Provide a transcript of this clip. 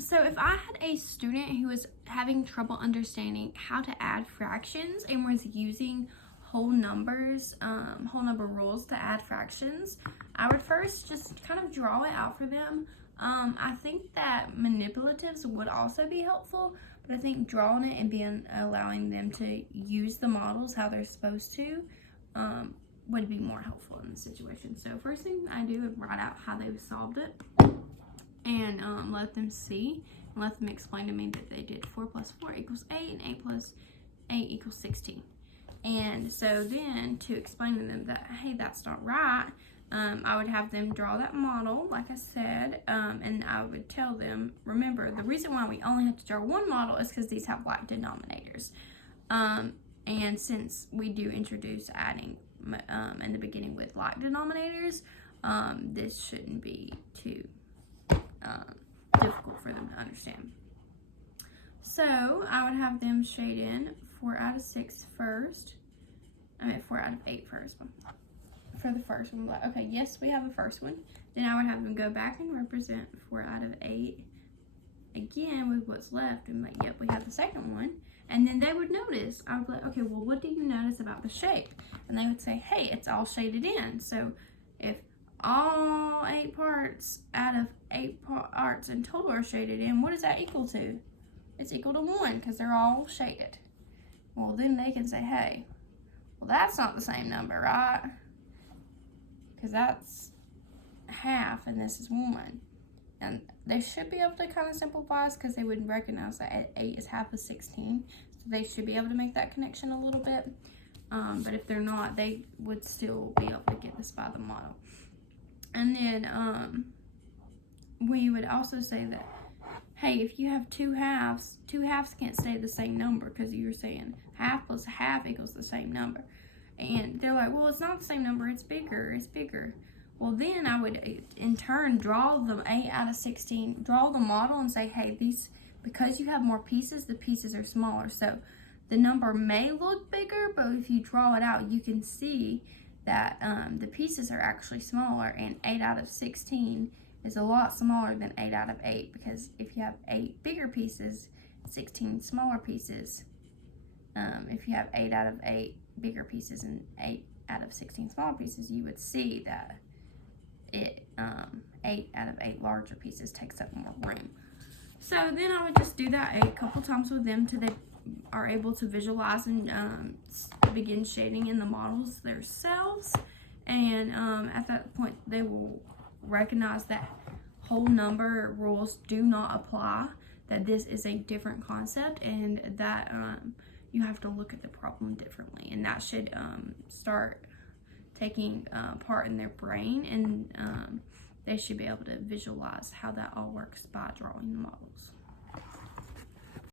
So if I had a student who was having trouble understanding how to add fractions and was using whole numbers, whole number rules to add fractions, I would first just kind of draw it out for them. I think that manipulatives would also be helpful, but I think drawing it and allowing them to use the models how they're supposed to would be more helpful in the situation. So first thing I do is write out how they've solved it and let them see and let them explain to me that they did 4 plus 4 equals 8 and 8 plus 8 equals 16. And so then to explain to them that, hey, that's not right, I would have them draw that model, like I said, and I would tell them, remember, the reason why we only have to draw one model is because these have like denominators. And since we do introduce adding in the beginning with like denominators, this shouldn't be too difficult for them to understand. So I would have them shade in 4 out of 6 first. 4 out of 8 first. For the first one, like, okay, yes, we have a first one. Then I would have them go back and represent 4 out of 8 again with what's left, and like, yep, we have the second one. And then they would notice. I would be like, okay, well, what do you notice about the shape? And they would say, hey, it's all shaded in. So if all 8 parts out of 8 parts in total are shaded in, what is that equal to? It's equal to 1 because they're all shaded. Well, then they can say, hey, well, that's not the same number, right? Because that's half and this is 1. And they should be able to kind of simplify this because they would recognize that 8 is half of 16. So they should be able to make that connection a little bit. But if they're not, they would still be able to get this by the model. And then we would also say that, hey, if you have two halves can't stay the same number because you're saying half plus half equals the same number. And they're like, well, it's not the same number, it's bigger. Well, then I would, in turn, draw the 8 out of 16, draw the model and say, hey, because you have more pieces, the pieces are smaller. So the number may look bigger, but if you draw it out, you can see that the pieces are actually smaller, and 8 out of 16 is a lot smaller than 8 out of 8, because if you have 8 bigger pieces, 16 smaller pieces, if you have 8 out of 8 bigger pieces and 8 out of 16 smaller pieces, you would see that 8 out of 8 larger pieces takes up more room. So then I would just do that a couple times with them till they are able to visualize and begin shading in the models themselves. And at that point, they will recognize that whole number rules do not apply, that this is a different concept, and that you have to look at the problem differently. And that should start taking part in their brain, and they should be able to visualize how that all works by drawing the models.